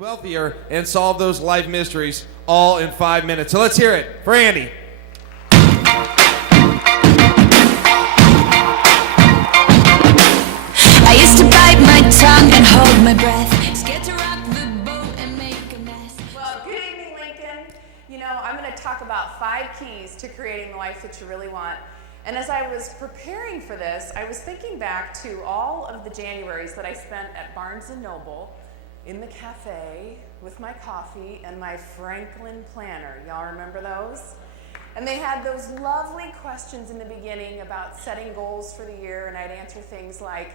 wealthier, and solve those life mysteries all in 5 minutes. So let's hear it for Andy. I used to bite my tongue and hold my breath, scared to rock the boat and make a mess. Well, good evening, Lincoln. You know, I'm going to talk about 5 keys to creating the life that you really want. And as I was preparing for this, I was thinking back to all of the Januaries that I spent at Barnes & Noble in the cafe with my coffee and my Franklin planner. Y'all remember those? And they had those lovely questions in the beginning about setting goals for the year, and I'd answer things like,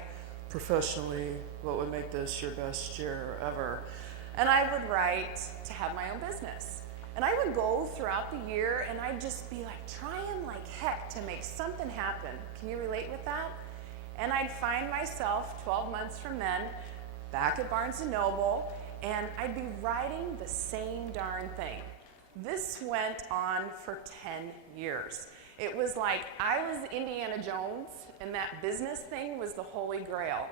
professionally, what would make this your best year ever? And I would write to have my own business. And I would go throughout the year and I'd just be like trying like heck to make something happen. Can you relate with that? And I'd find myself 12 months from then back at Barnes & Noble, and I'd be writing the same darn thing. This went on for 10 years. It was like I was Indiana Jones and that business thing was the Holy Grail.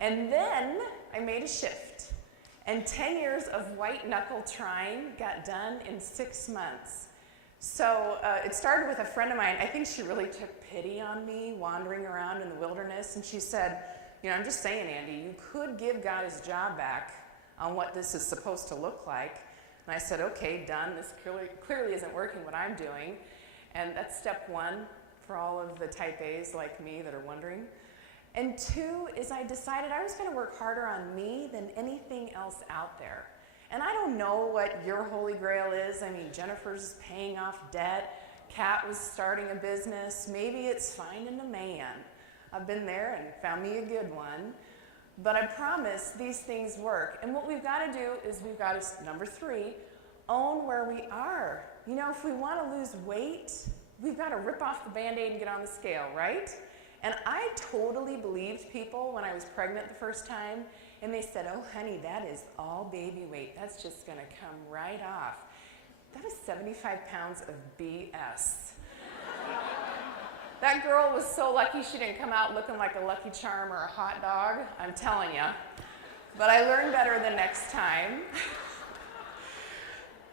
And then I made a shift. And 10 years of white knuckle trying got done in 6 months. So it started with a friend of mine. I think she really took pity on me wandering around in the wilderness. And she said, you know, I'm just saying, Andy, you could give God his job back on what this is supposed to look like. And I said, okay, done. This clearly isn't working what I'm doing. And that's step 1 for all of the type A's like me that are wondering. And 2 is I decided I was going to work harder on me than anything else out there. And I don't know what your holy grail is. I mean, Jennifer's paying off debt. Kat was starting a business. Maybe it's finding a man. I've been there and found me a good one. But I promise these things work. And what we've got to do is we've got to, number 3, own where we are. You know, if we want to lose weight, we've got to rip off the Band-Aid and get on the scale, right? And I totally believed people when I was pregnant the first time, and they said, oh, honey, that is all baby weight. That's just going to come right off. That was 75 pounds of BS. That girl was so lucky she didn't come out looking like a Lucky Charm or a hot dog, I'm telling you. But I learned better the next time.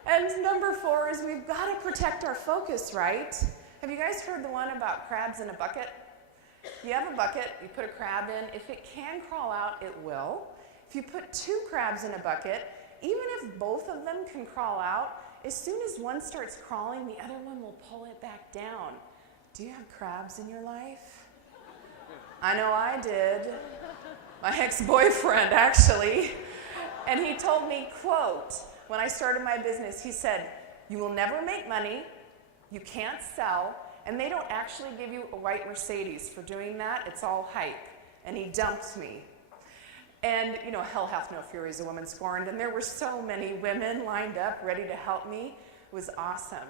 And number 4 is we've got to protect our focus, right? Have you guys heard the one about crabs in a bucket? You have a bucket, you put a crab in. If it can crawl out, it will. If you put 2 crabs in a bucket, even if both of them can crawl out, as soon as one starts crawling, the other one will pull it back down. Do you have crabs in your life? I know I did. My ex-boyfriend, actually. And he told me, quote, when I started my business, he said, you will never make money, you can't sell, and they don't actually give you a white Mercedes for doing that. It's all hype. And he dumped me. And, you know, hell hath no fury as a woman scorned. And there were so many women lined up ready to help me. It was awesome.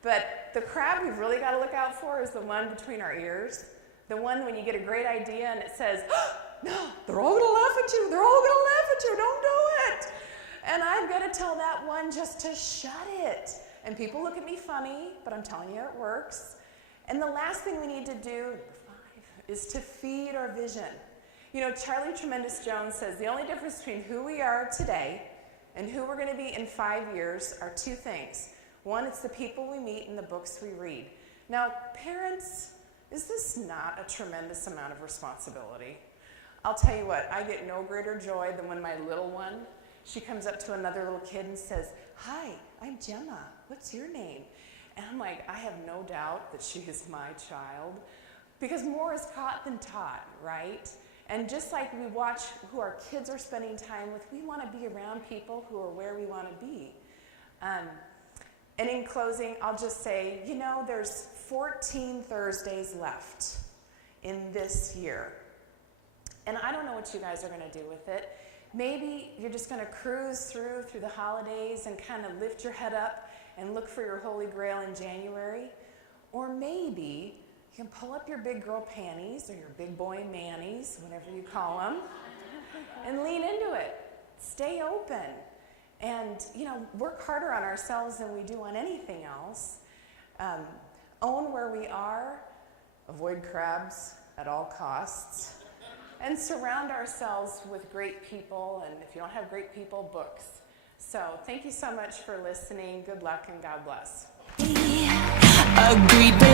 But the crab we've really got to look out for is the one between our ears. The one when you get a great idea and it says, oh, no, they're all going to laugh at you. They're all going to laugh at you. Don't do it. And I've got to tell that one just to shut it. And people look at me funny, but I'm telling you it works. And the last thing we need to do, number 5, is to feed our vision. You know, Charlie Tremendous Jones says the only difference between who we are today and who we're going to be in 5 years are 2 things. 1, it's the people we meet and the books we read. Now, parents, is this not a tremendous amount of responsibility? I'll tell you what, I get no greater joy than when my little one, she comes up to another little kid and says, hi, I'm Gemma. What's your name? And I'm like, I have no doubt that she is my child, because more is caught than taught, right? And just like we watch who our kids are spending time with, we want to be around people who are where we want to be. And in closing, I'll just say, you know, there's 14 Thursdays left in this year. And I don't know what you guys are going to do with it. Maybe you're just going to cruise through the holidays and kind of lift your head up and look for your holy grail in January. Or maybe you can pull up your big girl panties or your big boy manis, whatever you call them, and lean into it. Stay open. And, you know, work harder on ourselves than we do on anything else. Own where we are. Avoid crabs at all costs. And surround ourselves with great people. And if you don't have great people, books. So thank you so much for listening. Good luck and God bless. Agreed.